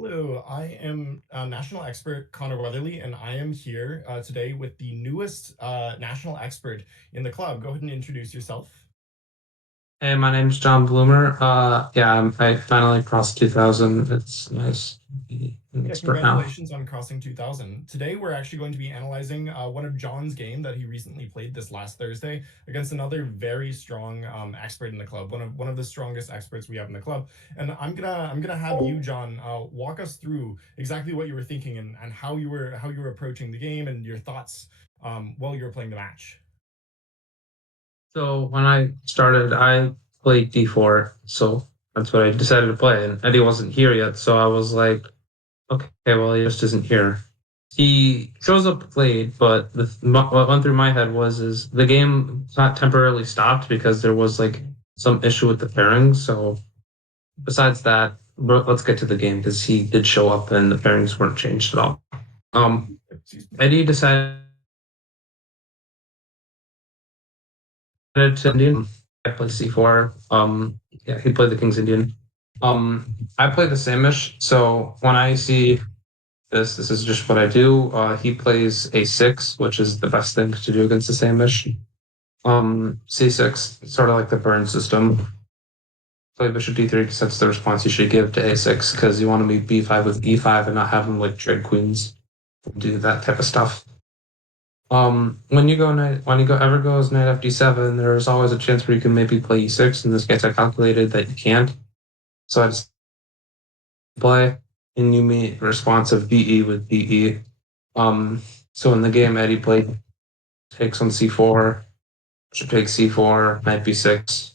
Hello, I am national expert Connor Weatherly, and I am here today with the newest national expert in the club. Go ahead and introduce yourself. Hey, my name's John Bloomer. I finally crossed 2000. It's nice to be an Yeah, expert now. congratulations on crossing 2000. Today, we're actually going to be analyzing one of John's game that he recently played this last Thursday against another very strong expert in the club, one of the strongest experts we have in the club. And I'm gonna have you, John, walk us through exactly what you were thinking and how you were approaching the game and your thoughts while you were playing the match. So when I started, I played D4. So that's what I decided to play. And Eddie wasn't here yet. So I was like, okay, well, he just isn't here. He shows up late, but what went through my head is the game not temporarily stopped because there was like some issue with the pairings. So besides that, let's get to the game because he did show up and the pairings weren't changed at all. Um, Excuse me. Eddie decided to Indian. I play C4. Yeah, he played the King's Indian. I play the same-ish. So when I see this is just what I do. He plays A6, which is the best thing to do against the same-ish. C6, sort of like the burn system. Play bishop D3 because that's the response you should give to A6 because you want to be B5 with E5 and not have them like trade queens, do that type of stuff. When you go ever goes knight FD7, there's always a chance where you can maybe play E6. In this case, I calculated that you can't, so I just play and you meet responsive BE with DE. So in the game, Eddie played takes on C4, bishop takes C4, knight B6,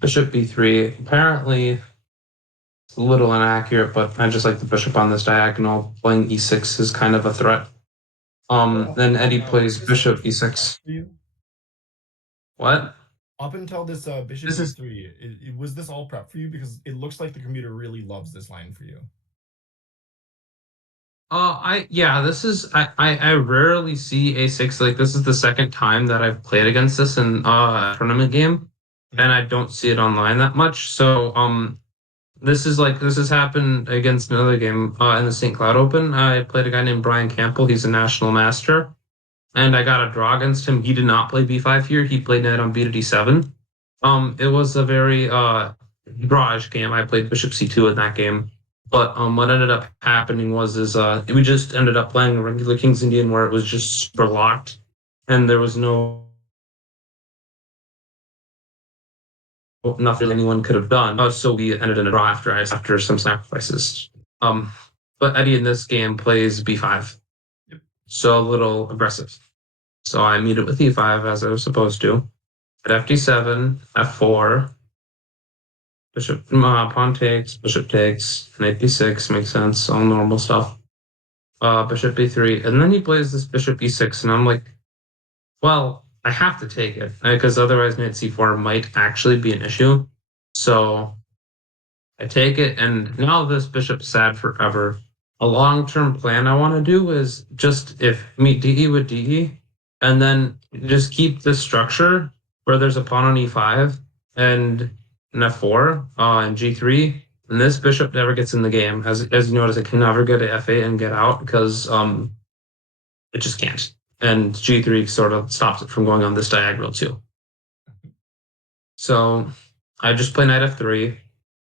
bishop B3. Apparently, it's a little inaccurate, but I just like the bishop on this diagonal. Playing E6 is kind of a threat. So up Then until Eddie now, was plays this bishop a prep E6. for you? What? Up until this bishop This is B3, was this all prep for you? Because it looks like the computer really loves this line for you. I yeah, this is I rarely see A6. Like this is the second time that I've played against this in a tournament game, and Mhm. I don't see it online that much. So this has happened against another game in the St. Cloud Open. I played a guy named Brian Campbell. He's a national master, and I got a draw against him. He did not play B5 here. He played knight on B to D7. It was a very drawish game. I played bishop C2 in that game. But what ended up happening we just ended up playing a regular King's Indian where it was just super locked and there was nothing anyone could have done. So we ended in a draw after some sacrifices. Um, but Eddie in this game plays B5, Yep. so a little aggressive. So I meet it with E5 as I was supposed to. At FD7, F4, pawn takes, bishop takes, knight B6 makes sense, all normal stuff. Bishop B3, and then he plays this bishop E6, and I'm like, well, I have to take it because otherwise knight C4 might actually be an issue. So I take it, and now this bishop's sad forever. A long-term plan I want to do is just if meet DE with DE, and then just keep this structure where there's a pawn on E5 and an F4 and G3, and this bishop never gets in the game. As you notice, it can never get to F8 and get out because it just can't. And G3 sort of stops it from going on this diagonal too. So I just play knight f3.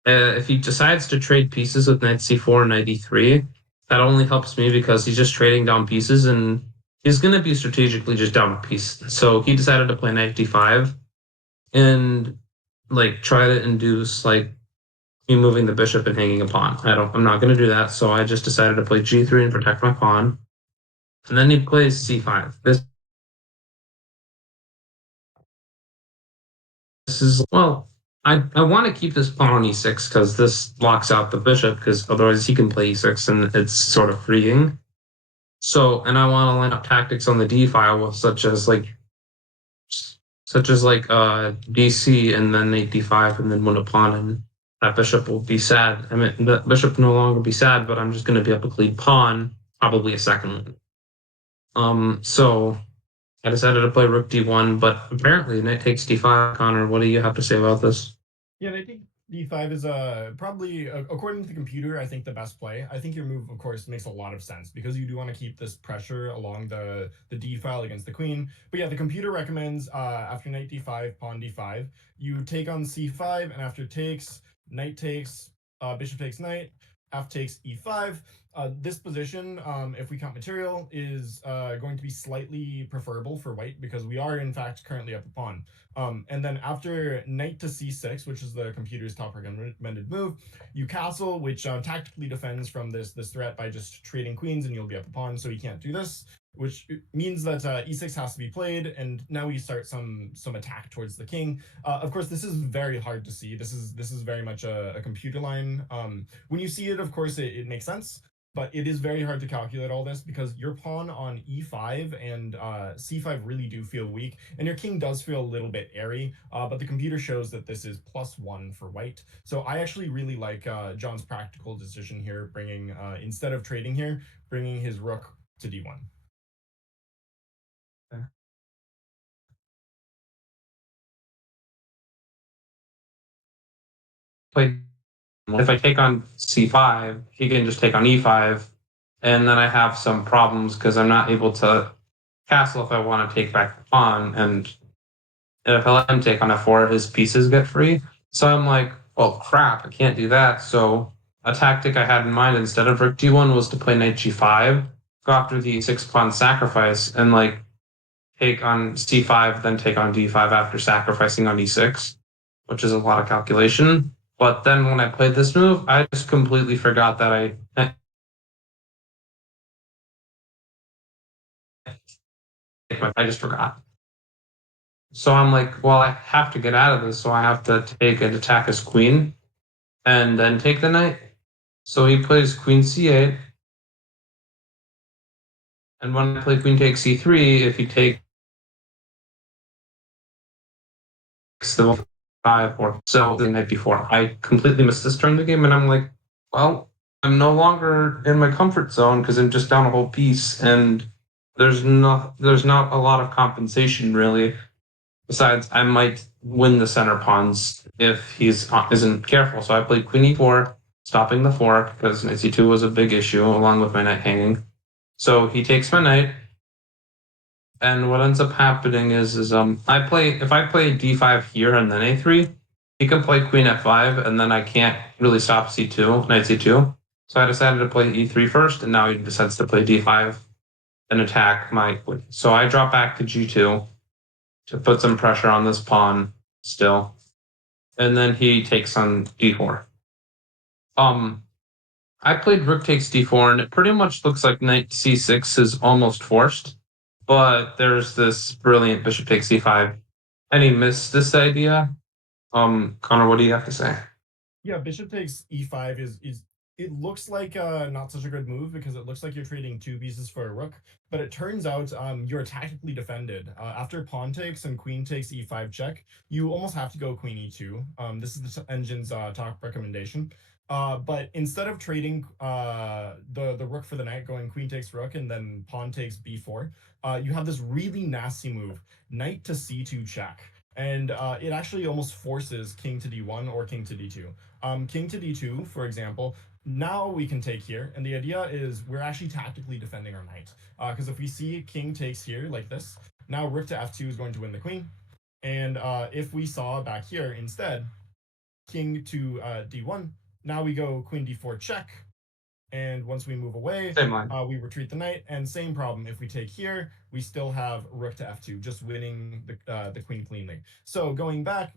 If he decides to trade pieces with knight c4 and knight e3, that only helps me because he's just trading down pieces and he's going to be strategically just down a piece. So he decided to play knight d5 and like try to induce like me moving the bishop and hanging a pawn. I'm not going to do that. So I just decided to play g3 and protect my pawn. And then he plays c5. This is, well, I want to keep this pawn on e6 because this locks out the bishop because otherwise he can play e6 and it's sort of freeing. So, and I want to line up tactics on the d file such as like dc and then knight d5 and then win a pawn and that bishop will be sad. I mean, the bishop no longer be sad, but I'm just going to be able to lead pawn, probably a second one. So I decided to play rook d1, but apparently knight takes d5. Connor, what do you have to say about this? Yeah, and I think D5 is probably according to the computer, I think the best play. I think your move, of course, makes a lot of sense because you do want to keep this pressure along the D file against the queen. But yeah, the computer recommends after knight D5, pawn D5, you take on C5, and after takes, knight takes, bishop takes knight, f takes E5. This position, if we count material, is going to be slightly preferable for white because we are in fact currently up a pawn. And then after knight to c6, which is the computer's top recommended move, you castle, which tactically defends from this threat by just trading queens, and you'll be up a pawn, so you can't do this. Which means that e6 has to be played, and now we start some attack towards the king. Of course, this is very hard to see. This is very much a computer line. When you see it, of course, it makes sense, but it is very hard to calculate all this because your pawn on e5 and c5 really do feel weak, and your king does feel a little bit airy. But the computer shows that this is +1 for white. So I actually really like John's practical decision here, bringing instead of trading here, bringing his rook to d1. Like if I take on c5, he can just take on e5, and then I have some problems because I'm not able to castle if I want to take back the pawn, and if I let him take on f4, his pieces get free. So I'm like, well, crap, I can't do that. So a tactic I had in mind instead of rook d1 was to play knight g5, go after the e6 pawn sacrifice, and like take on c5, then take on d5 after sacrificing on e6, which is a lot of calculation. But then when I played this move, I just completely forgot that I just forgot. So I'm like, well, I have to get out of this, so I have to take and attack his queen and then take the knight. So he plays queen c8, and when I play queen takes c3, if he takes the 5 or so the night before, I completely missed this turn of the game, and I'm like, well, I'm no longer in my comfort zone because I'm just down a whole piece, and there's not a lot of compensation really. Besides, I might win the center pawns if he's isn't careful. So I played queen e4, stopping the fork because knight c2 was a big issue along with my knight hanging. So he takes my knight, and what ends up happening is if I play d5 here and then a3, he can play queen f5, and then I can't really stop c2, knight c2. So I decided to play e3 first, and now he decides to play d5 and attack my queen. So I drop back to g2 to put some pressure on this pawn still, and then he takes on d4. Um, I played rook takes d4, and it pretty much looks like knight c6 is almost forced, but there's this brilliant bishop takes c5, and he missed this idea. Connor, what do you have to say? Yeah, bishop takes e5 is it looks like not such a good move because it looks like you're trading two pieces for a rook, but it turns out you're tactically defended. After pawn takes and queen takes e5 check, you almost have to go queen e2. This is the engine's top recommendation. But instead of trading the rook for the knight, going queen takes rook and then pawn takes b4, you have this really nasty move, knight to c2 check, and it actually almost forces king to d1 or king to d2. King to d2, for example, now we can take here, and the idea is we're actually tactically defending our knight. Because if we see king takes here like this, now rook to f2 is going to win the queen. And if we saw back here instead, king to d1, now we go queen d4 check, and once we move away, Same line. we retreat the knight. And same problem. If we take here, we still have rook to f2, just winning the queen cleanly. So going back,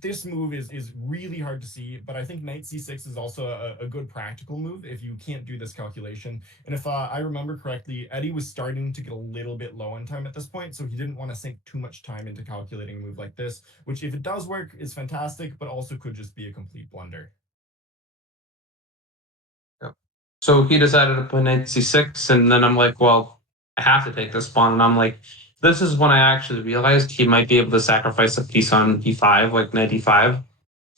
this move is really hard to see, but I think knight c6 is also a good practical move if you can't do this calculation. And if I remember correctly, Eddie was starting to get a little bit low on time at this point, so he didn't want to sink too much time into calculating a move like this, which if it does work is fantastic, but also could just be a complete blunder. Yep. So he decided to play knight c6, and then I'm like, well, I have to take this pawn, and I'm like, this is when I actually realized he might be able to sacrifice a piece on e5, like knight e5.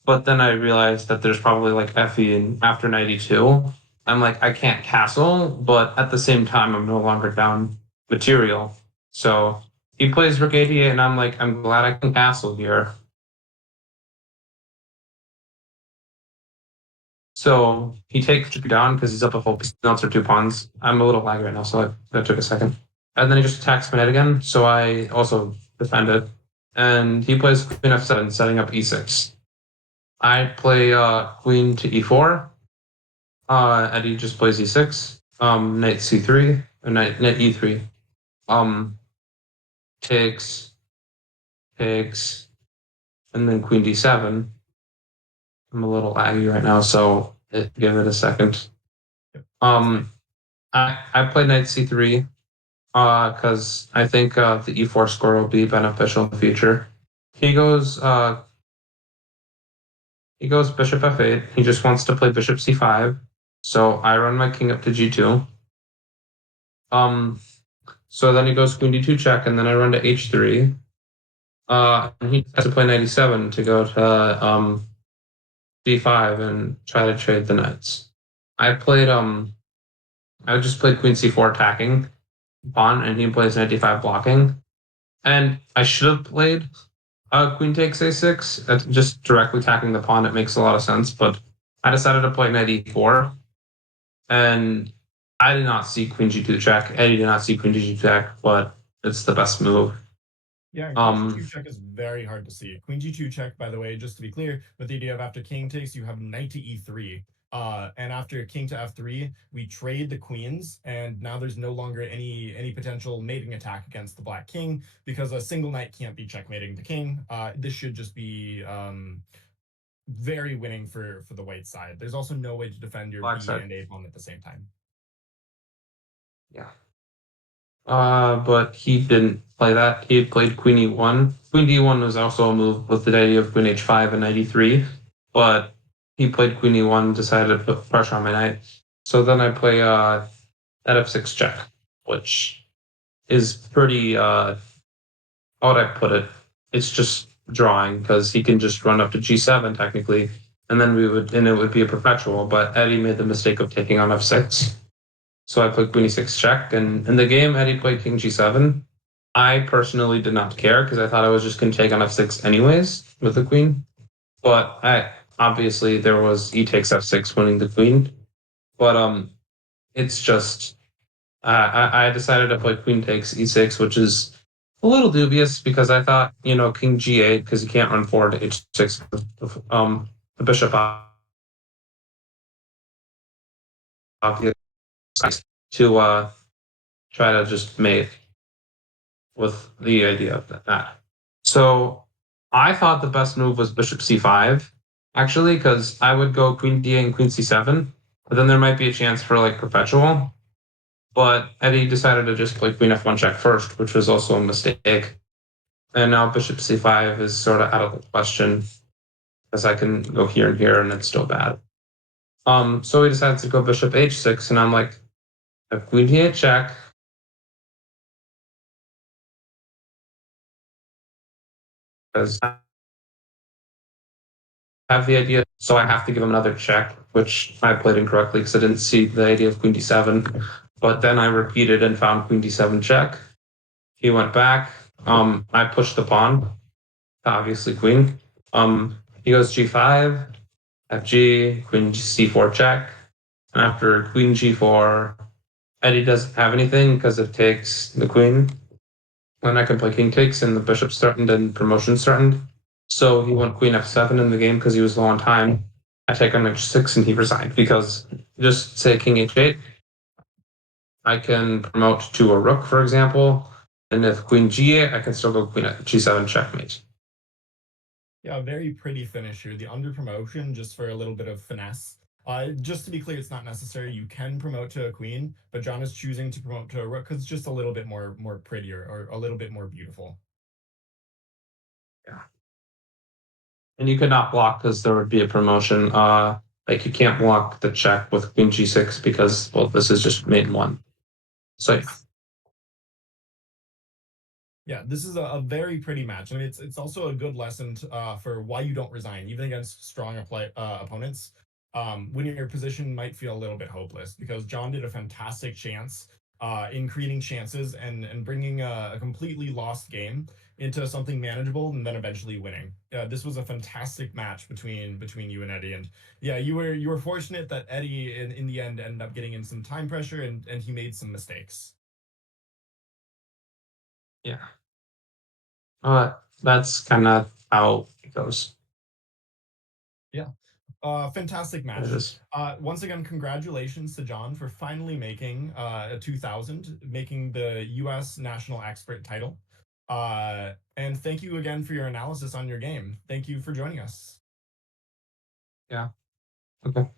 But then I realized that there's probably like FE and after 92. I'm like, I can't castle, but at the same time, I'm no longer down material. So he plays Rook 88, and I'm like, I'm glad I can castle here. So he takes down because he's up a full piece or two pawns. I'm a little laggy right now, so that took a second. And then he just attacks my knight again, so I also defend it. And he plays queen f7, setting up e6. I play queen to e4. Eddie just plays e6. Knight c3, or knight e3. Um, takes, takes, and then queen d7. I'm a little laggy right now, so give it a second. Yep, that's fine. I played knight c3 because I think the e4 score will be beneficial in the future. He goes uh, he goes bishop f8. He just wants to play bishop c5. So I run my king up to g2. Um, so then he goes queen d2 check, and then I run to h3. And he has to play knight e7 to go to d5 and try to trade the knights. I played I just played queen c4 attacking pawn, and he plays knight d5 blocking. And I should have played queen takes a6, just directly attacking the pawn. It makes a lot of sense, but I decided to play knight e4, and I did not see queen g2 check. Eddie did not see queen g2 check, but it's the best move. Yeah, and queen Um, g2 check is very hard to see. Queen g2 check, by the way, just to be clear, with the idea of after king takes, you have knight to e3. And after king to f3, we trade the queens, and now there's no longer any potential mating attack against the black king because a single knight can't be checkmating the king. This should just be very winning for the white side. There's also no way to defend your black b side, and a pawn at the same time. yeah. But he didn't play that. He had played queen e1. Queen d1 was also a move with the idea of queen h5 and knight e3, but he played queen e1, decided to put pressure on my knight. So then I play at f6 check, which is pretty how would I put it? It's just drawing because he can just run up to g7 technically, and then it would be a perpetual. But Eddie made the mistake of taking on f6, so I played queen e6 check, and in the game Eddie played king g7. I personally did not care because I thought I was just going to take on f6 anyways with the queen. But I obviously there was e takes f6 winning the queen. But it's just I decided to play queen takes e6, which is a little dubious because I thought, king g8, because you can't run forward to h6. The bishop obviously to try to just mate with the idea of that. So I thought the best move was bishop c5, actually, because I would go queen d8 and queen c7, but then there might be a chance for like perpetual. But Eddie decided to just play queen f1 check first, which was also a mistake. And now bishop c5 is sort of out of the question, as I can go here and here, and it's still bad. So he decides to go bishop h6, and I'm like, queen d8 check, because I have the idea, so I have to give him another check, which I played incorrectly because I didn't see the idea of queen d7. But then I repeated and found queen d7 check. He went back. I pushed the pawn, obviously queen. He goes g5, fg, queen c4 check. And after queen g4, Eddie doesn't have anything because it takes the queen. And I can play king takes, and the bishop's threatened and promotion's threatened. So he went queen f7 in the game because he was low on time. I take on h6 and he resigned because just say king h8, I can promote to a rook, for example. And if queen g8, I can still go queen g7 checkmate. Yeah, a very pretty finish here. The under promotion, just for a little bit of finesse. Just to be clear, it's not necessary. You can promote to a queen, but John is choosing to promote to a rook because it's just a little bit more prettier or a little bit more beautiful. Yeah. And you could not block because there would be a promotion. Like you can't block the check with queen g6 because, well, this is just mate in one. So yeah. Yes. Yeah, this is a very pretty match. I mean, it's also a good lesson for why you don't resign, even against strong opponents. When your position might feel a little bit hopeless, because John did a fantastic chance in creating chances and bringing a completely lost game into something manageable and then eventually winning. This was a fantastic match between you and Eddie, and yeah, you were fortunate that Eddie in the end ended up getting in some time pressure and he made some mistakes. Yeah. That's kind of how it goes. Yeah. Fantastic It match. is. Once again, congratulations to John for finally making a 2000, making the US national expert title. And thank you again for your analysis on your game. Thank you for joining us. Yeah. Okay.